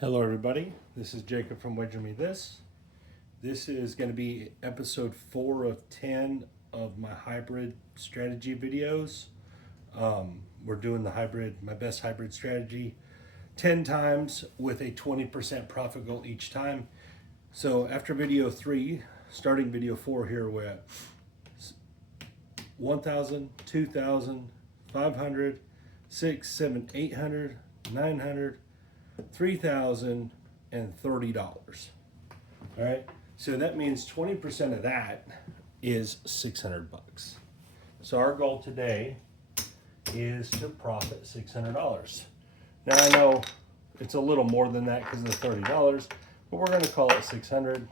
Hello everybody, this is Jacob from Wager Me This. This is going to be episode 4 of 10 of my hybrid strategy videos. We're doing my best hybrid strategy 10 times with a 20% profit goal each time. So after video 3, starting video 4 here, we're at 1,000, 2,000, 500, 6, 7, 800, 900, $3,030. All right, so that means 20% of that is 600 bucks. So our goal today is to profit $600. Now I know it's a little more than that because of the $30, but we're going to call it 600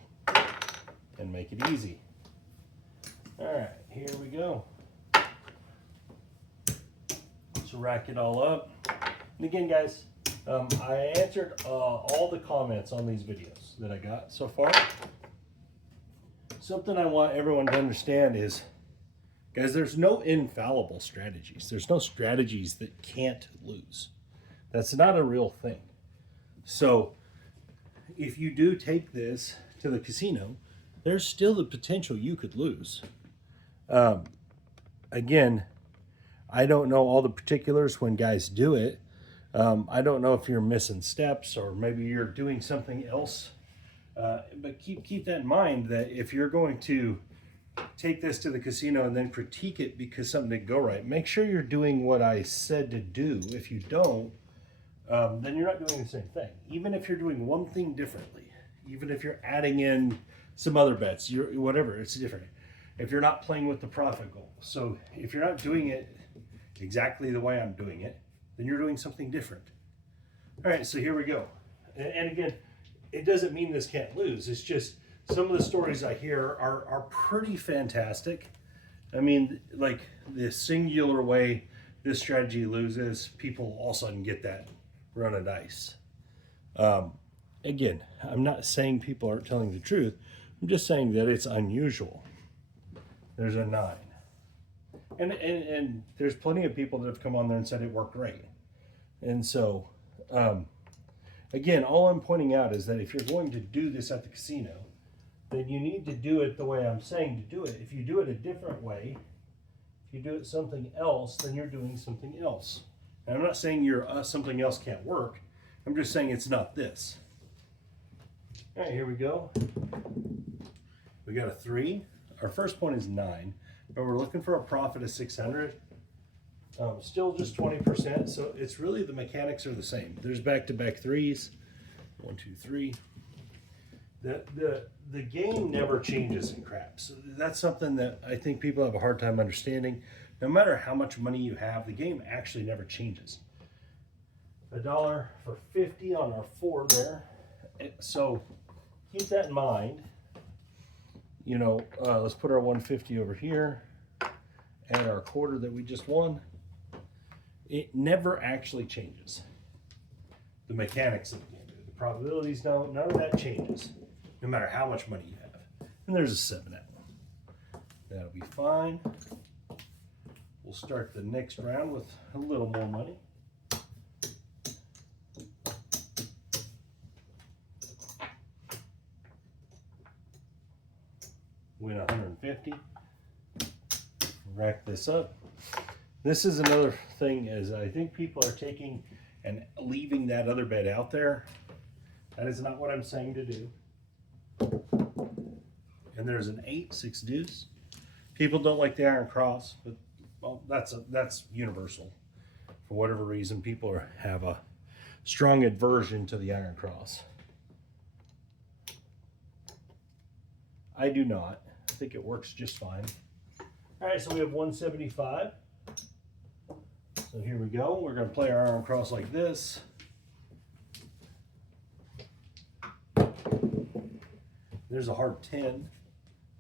and make it easy. All right, here we go. Let's rack it all up. And again, guys, I answered all the comments on these videos that I got so far. Something I want everyone to understand is, guys, there's no infallible strategies. There's no strategies that can't lose. That's not a real thing. So if you do take this to the casino, there's still the potential you could lose. Again, I don't know all the particulars when guys do it. I don't know if you're missing steps or maybe you're doing something else. But keep that in mind, that if you're going to take this to the casino and then critique it because something didn't go right, make sure you're doing what I said to do. If you don't, then you're not doing the same thing. Even if you're doing one thing differently, even if you're adding in some other bets, whatever, it's different. If you're not playing with the profit goal. So if you're not doing it exactly the way I'm doing it, then you're doing something different. All right, so here we go. And again, it doesn't mean this can't lose. It's just some of the stories I hear are pretty fantastic. I mean, like the singular way this strategy loses, people all of a sudden get that run of dice. Again, I'm not saying people aren't telling the truth. I'm just saying that it's unusual. There's a 9. And there's plenty of people that have come on there and said it worked great. And so, again, all I'm pointing out is that if you're going to do this at the casino, then you need to do it the way I'm saying to do it. If you do it a different way, if you do it something else, then you're doing something else. And I'm not saying something else can't work. I'm just saying it's not this. All right, here we go. We got a 3. Our first point is 9. But we're looking for a profit of 600. Still just 20%, so it's really the mechanics are the same. There's back-to-back 3s. 1, 2, 3. The game never changes in craps. That's something that I think people have a hard time understanding. No matter how much money you have, the game actually never changes. $1 for 50 on our 4 there. So keep that in mind. You know, let's put our 150 over here and our quarter that we just won. It never actually changes. The mechanics of the game, the probabilities don't, none of that changes, no matter how much money you have. And there's a 7 out. That'll be fine. We'll start the next round with a little more money. Win 150. Rack this up. This is another thing, is I think people are taking and leaving that other bet out there. That is not what I'm saying to do. And there's an 8, 6 deuce. People don't like the iron cross, but well, that's universal. For whatever reason, people have a strong aversion to the iron cross. I do not. I think it works just fine. All right, so we have 175. So here we go. We're going to play our iron cross like this. There's a hard 10.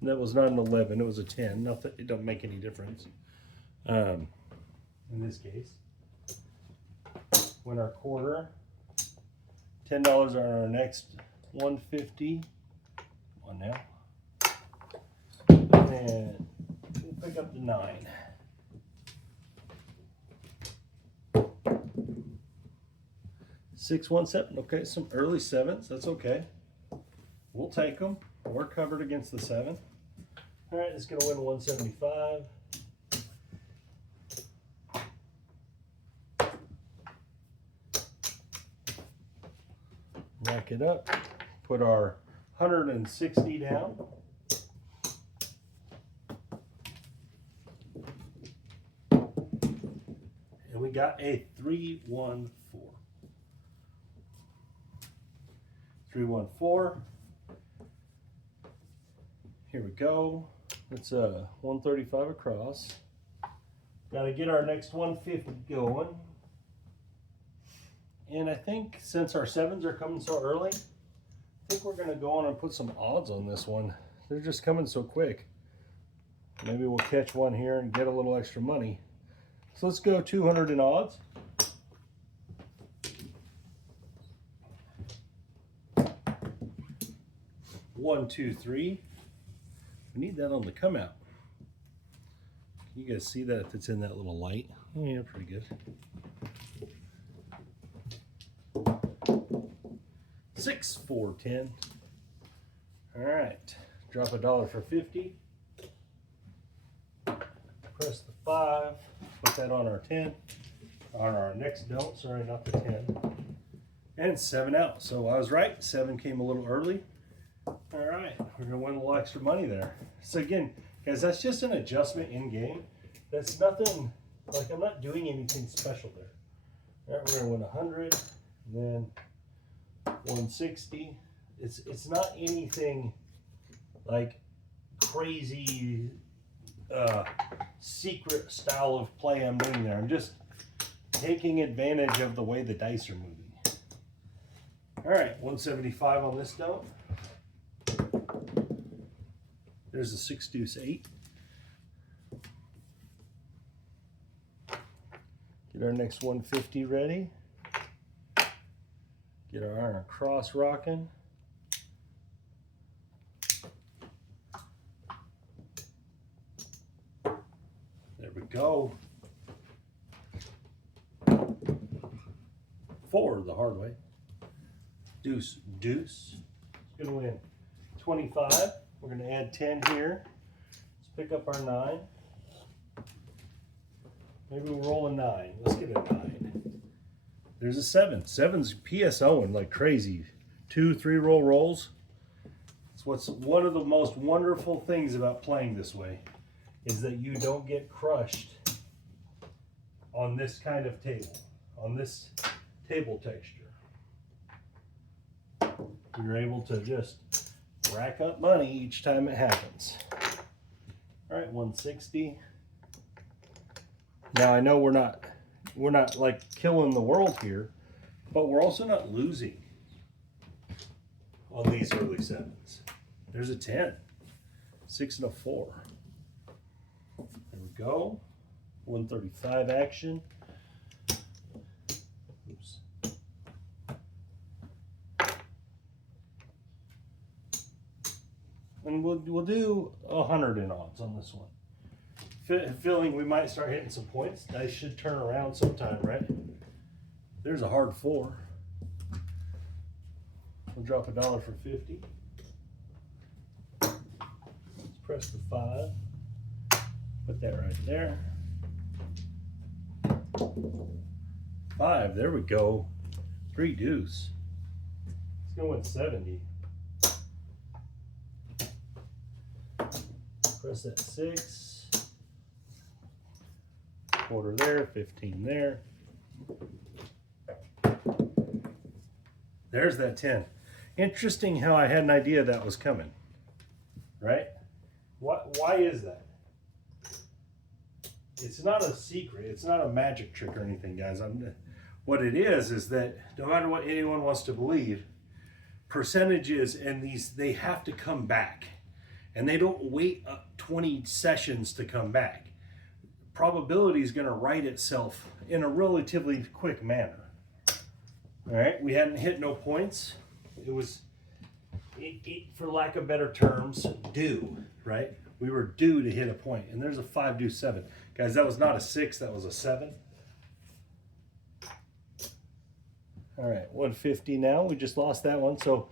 That was not an 11. It was a 10. Nothing. It don't make any difference. In this case, win our quarter. $10 on our next 150. One now. And we'll pick up the 9. 617. Okay, some early sevens. That's okay. We'll take them. We're covered against the 7. All right, it's going to win 175. Rack it up. Put our 160 down. And we got a 314. 314. Here we go. It's a 135 across. Got to get our next 150 going. And I think since our 7s are coming so early, I think we're going to go on and put some odds on this one. They're just coming so quick. Maybe we'll catch one here and get a little extra money. So let's go 200 in odds. One, two, three. We need that on the come out. Can you guys see that if it's in that little light? Oh, yeah, pretty good. 6, 4, 10. All right, drop $1 for 50. Press the 5. Put that on our 10. On our next note, sorry, not the 10. And 7 out. So I was right. 7 came a little early. All right, we're gonna win a little extra money there. So again, guys, that's just an adjustment in game. That's nothing, like I'm not doing anything special there. All right, we're gonna win 100, and then 160. It's not anything like crazy secret style of play I'm doing there. I'm just taking advantage of the way the dice are moving. All right, 175 on this note. There's a 6 deuce 8. Get our next 150 ready. Get our iron cross rocking. There we go. 4 the hard way. Deuce, deuce. It's gonna win 25. We're gonna add 10 here. Let's pick up our 9. Maybe we'll roll a 9. Let's get a 9. There's a 7. 7's PSOing like crazy. 2, 3 rolls. It's what's one of the most wonderful things about playing this way is that you don't get crushed on this kind of table, on this table texture. You're able to just rack up money each time it happens. All right, 160. Now I know we're not like killing the world here, but we're also not losing on these early 7s. There's a 10, 6 and a 4. There we go. 135 action. Oops. And we'll do 100 in odds on this one. Feeling we might start hitting some points. Dice should turn around sometime, right? There's a hard 4. We'll drop $1 for 50. Let's press the 5. Put that right there. 5, there we go. 3 deuce. It's gonna win 70. Press that 6. Quarter there, 15 there. There's that 10. Interesting how I had an idea that was coming, right? Why is that? It's not a secret. It's not a magic trick or anything, guys. What it is that no matter what anyone wants to believe, percentages and these, they have to come back. And they don't wait 20 sessions to come back. Probability is going to write itself in a relatively quick manner. All right, we hadn't hit no points. It was, for lack of better terms, due, right? We were due to hit a point, and there's a 5 deuce 7. Guys, that was not a 6, that was a 7. All right, 150 now. We just lost that one. So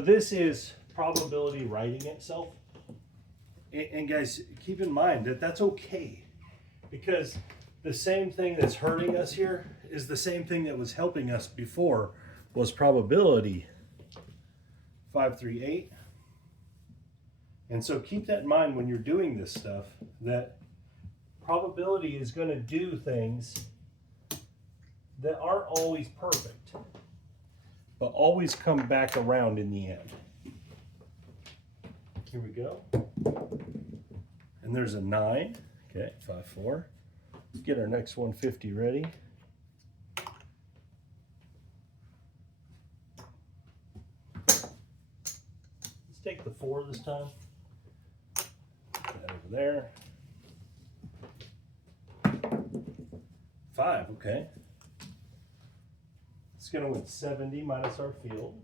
this is probability writing itself. And guys, keep in mind that that's okay, because the same thing that's hurting us here is the same thing that was helping us before, was probability. 538. And so keep that in mind when you're doing this stuff, that probability is going to do things that aren't always perfect, but always come back around in the end. Here we go. And there's a 9. Okay, 5-4. Let's get our next 150 ready. Let's take the 4 this time. Put that over there. 5, okay. It's going to win 70 minus our field.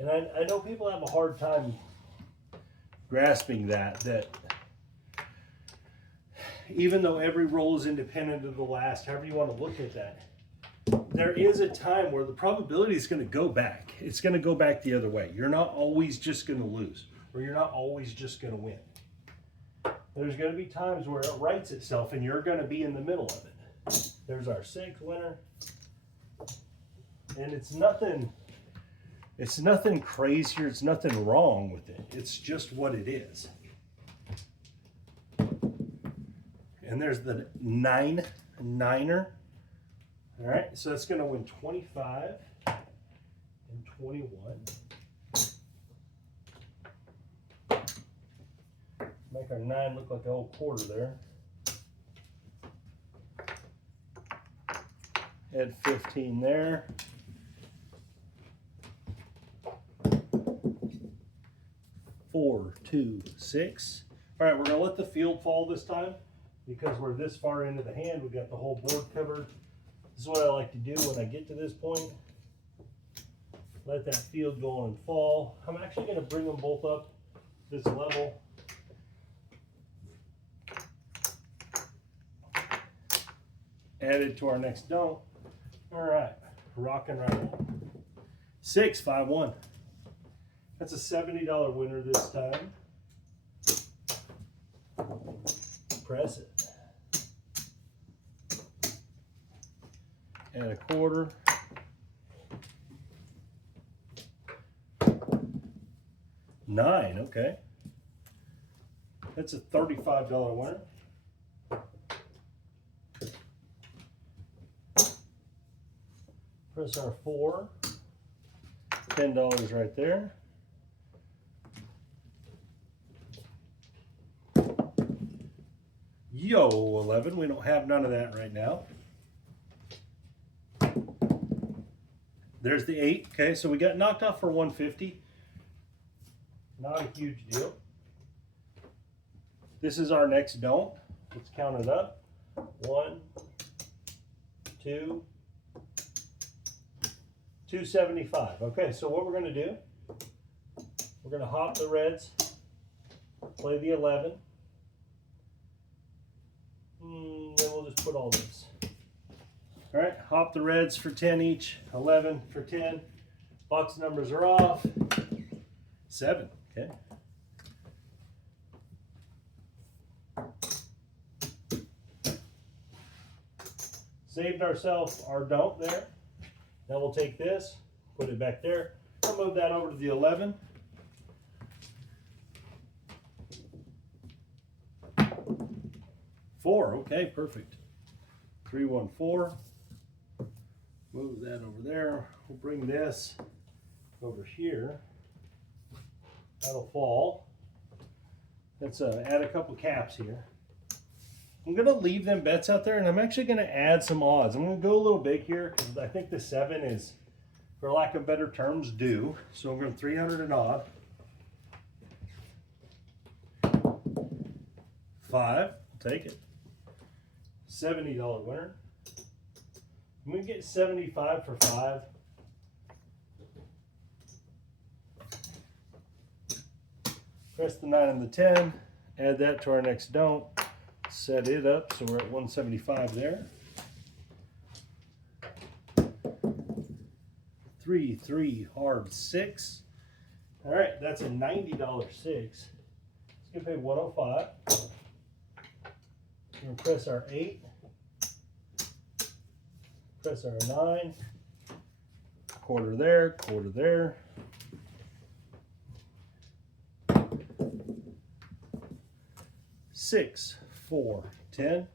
And I know people have a hard time grasping that even though every roll is independent of the last, however you want to look at that, there is a time where the probability is going to go back. It's going to go back the other way. You're not always just going to lose, or you're not always just going to win. There's going to be times where it writes itself and you're going to be in the middle of it. There's our 6th winner. And it's nothing crazy, or it's nothing wrong with it. It's just what it is. And there's the 9, 9er. All right, so it's going to win 25 and 21. Make our 9 look like an old quarter there. Add 15 there. Four, 2, 6. All right, we're gonna let the field fall this time because we're this far into the hand. We've got the whole board covered. This is what I like to do when I get to this point. Let that field go and fall. I'm actually gonna bring them both up this level. Add it to our next don't. All right, rock and roll. 6, 5, 1. That's a $70 winner this time. Press it. Add a quarter. $9, okay. That's a $35 winner. Press our 4. $10 right there. Yo, 11. We don't have none of that right now. There's the 8. Okay, so we got knocked off for 150. Not a huge deal. This is our next don't. Let's count it up. 1, 2, 275. Okay, so what we're going to do, we're going to hop the reds, play the 11. Then we'll just put all this. All right, hop the reds for 10 each, 11 for 10. Box numbers are off. 7, okay. Saved ourselves our don't there. Now we'll take this, put it back there. I'll move that over to the 11. Four, okay, perfect. 3, 1, 4. Move that over there. We'll bring this over here. That'll fall. Let's add a couple caps here. I'm going to leave them bets out there, and I'm actually going to add some odds. I'm going to go a little big here because I think the 7 is, for lack of better terms, due. So I'm going 300 and odd. 5, I'll take it. $70 winner. I'm going to get 75 for 5. Press the 9 and the 10. Add that to our next don't. Set it up so we're at 175 there. 3, 3, hard 6. All right, that's a $90 6. It's gonna pay 105. We're gonna press our 8, press our 9, quarter there, quarter there. $6, 4, 10,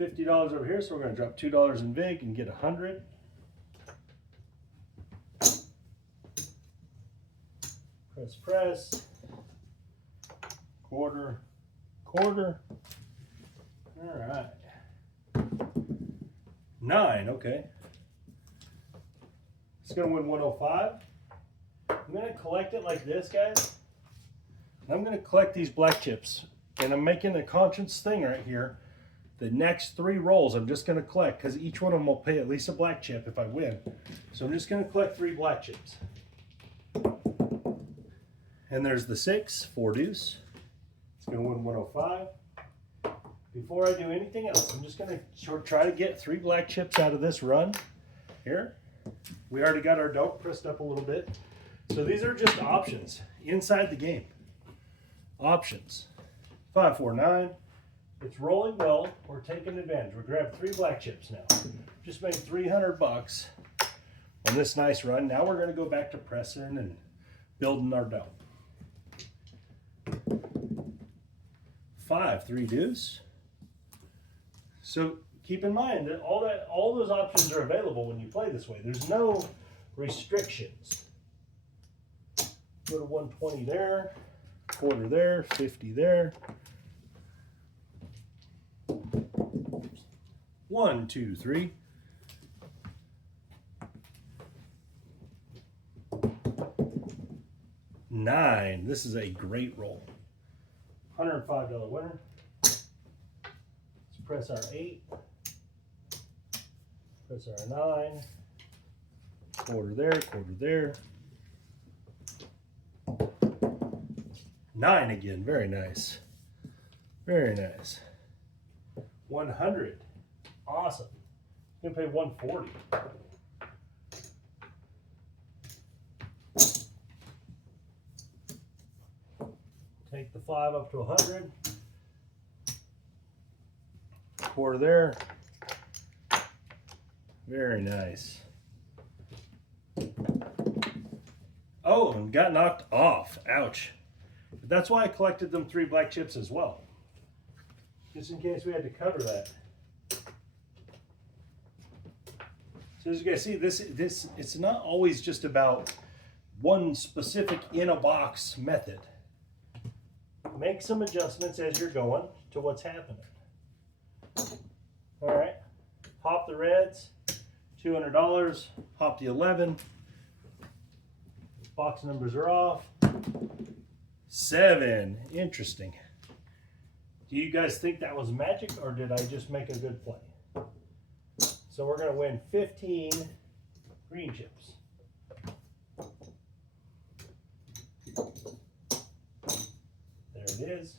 $50 over here. So we're going to drop $2 in vig and get 100. Press, press. Quarter, quarter. All right. 9, okay. It's going to win 105. I'm going to collect it like this, guys. I'm going to collect these black chips. And I'm making a conscious thing right here. The next 3 rolls I'm just going to collect because each one of them will pay at least a black chip if I win. So I'm just going to collect 3 black chips. And there's the 6, 4 deuce. It's going to win 105. Before I do anything else, I'm just going to try to get 3 black chips out of this run. Here, we already got our dope pressed up a little bit. So these are just options inside the game. Options. 5, 4, 9. It's rolling well. We're taking advantage. We grabbed 3 black chips now. Just made $300 on this nice run. Now we're going to go back to pressing and building our dough. 5, 3 deuce. So keep in mind that all those options are available when you play this way. There's no restrictions. Go to 120 there, quarter there, 50 there. 1, 2, 3. $9. This is a great roll. $105 winner. Let's press our 8. Press our 9. Quarter there, quarter there. 9 again. Very nice. Very nice. 100. Awesome. I'm gonna pay 140. Take the 5 up to 100. Quarter there. Very nice. Oh, and got knocked off. Ouch. But that's why I collected them 3 black chips as well. Just in case we had to cover that. So as you guys see, this it's not always just about one specific in a box method. Make some adjustments as you're going to what's happening. All right, pop the reds, $200. Pop the 11. Box numbers are off. 7. Interesting. Do you guys think that was magic, or did I just make a good play? So we're going to win 15 green chips. There it is.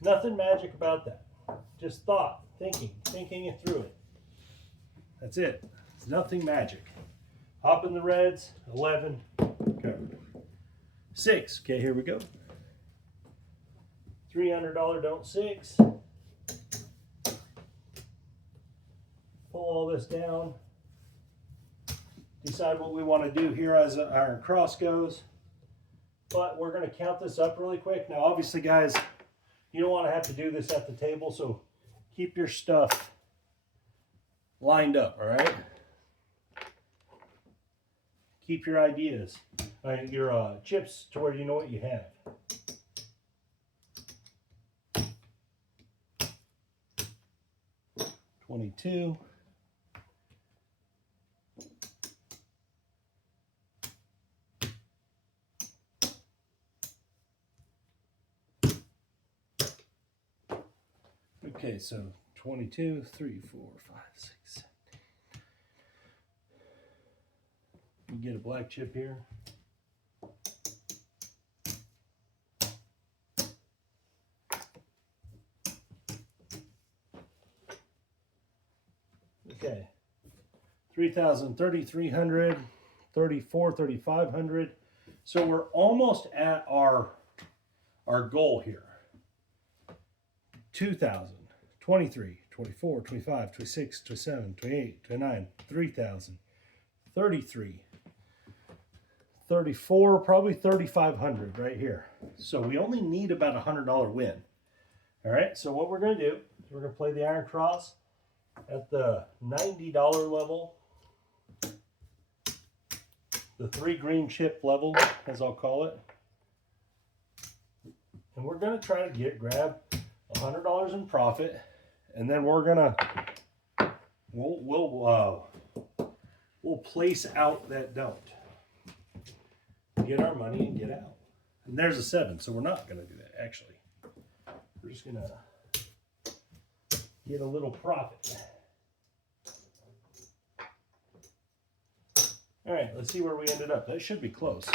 Nothing magic about that. Just thought, thinking it through it. That's it. It's nothing magic. Hop in the reds, 11, covered. 6, okay, here we go. $300 don't 6. Pull all this down. Decide what we want to do here as our cross goes. But we're going to count this up really quick. Now, obviously, guys, you don't want to have to do this at the table, so keep your stuff lined up, all right? Keep your ideas, your chips to where you know what you have. $22. Okay, so 22, 3, 4, 5, 6, 7. We get a black chip here. Okay, 3,000, 3,300. 3,500. So we're almost at our goal here. 2,000, 23, 24, 25, 26, 27, 28, 29, 3,000, 33, 34, probably 3,500 right here. So we only need about $100 win. All right, so what we're going to do is we're going to play the iron cross at the $90 level, the 3 green chip level, as I'll call it. And we're going to try to grab $100 in profit, and then we're going to we'll place out that don't. Get our money and get out. And there's a 7, so we're not going to do that actually. We're just going to get a little profit. All right, let's see where we ended up. That should be close.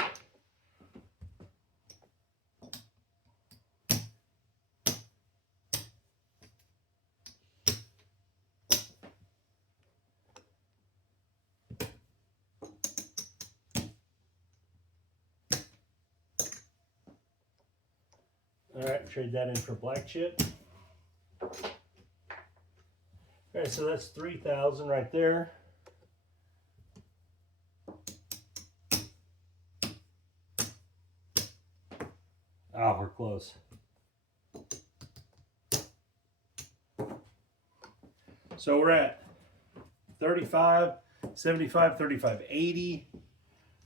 All right, trade that in for black chip. All right, so that's 3,000 right there. Ah, we're close. So we're at 35, 75, 35, 80,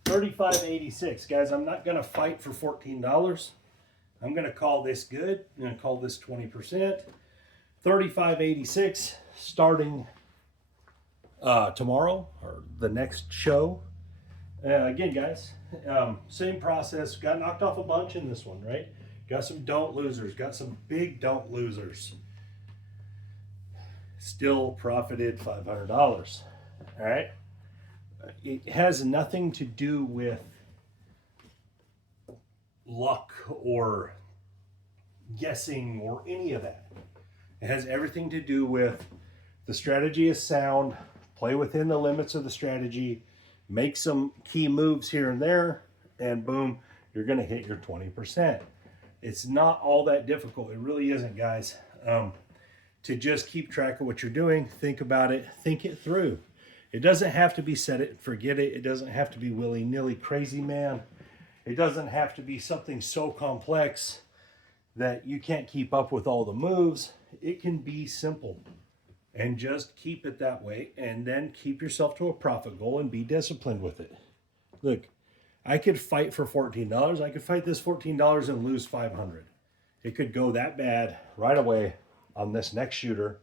35, 86. Guys, I'm not going to fight for $14. I'm going to call this good. I'm going to call this 20%. 35.86 starting tomorrow or the next show. Again, guys, same process. Got knocked off a bunch in this one, right? Got some don't losers. Got some big don't losers. Still profited $500. All right. It has nothing to do with luck or guessing or any of that. It has everything to do with the strategy is sound, play within the limits of the strategy, make some key moves here and there, and boom, you're going to hit your 20%. It's not all that difficult. It really isn't, guys. To just keep track of what you're doing, think about it, think it through. It doesn't have to be set it and forget it. It doesn't have to be willy-nilly crazy, man. It doesn't have to be something so complex that you can't keep up with all the moves. It can be simple, and just keep it that way, and then keep yourself to a profit goal and be disciplined with it. Look, I could fight for $14. I could fight this $14 and lose $500. It could go that bad right away on this next shooter,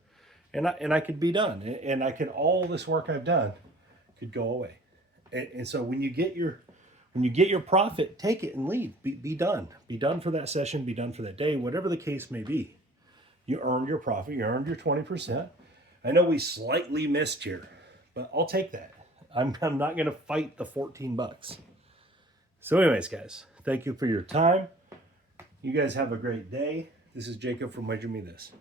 and I could be done. And I could, all this work I've done could go away. And so when you get your profit, take it and leave. Be done. Be done for that session. Be done for that day. Whatever the case may be. You earned your profit. You earned your 20%. I know we slightly missed here, but I'll take that. I'm not going to fight the 14 bucks. So anyways, guys, thank you for your time. You guys have a great day. This is Jacob from Wager Me This.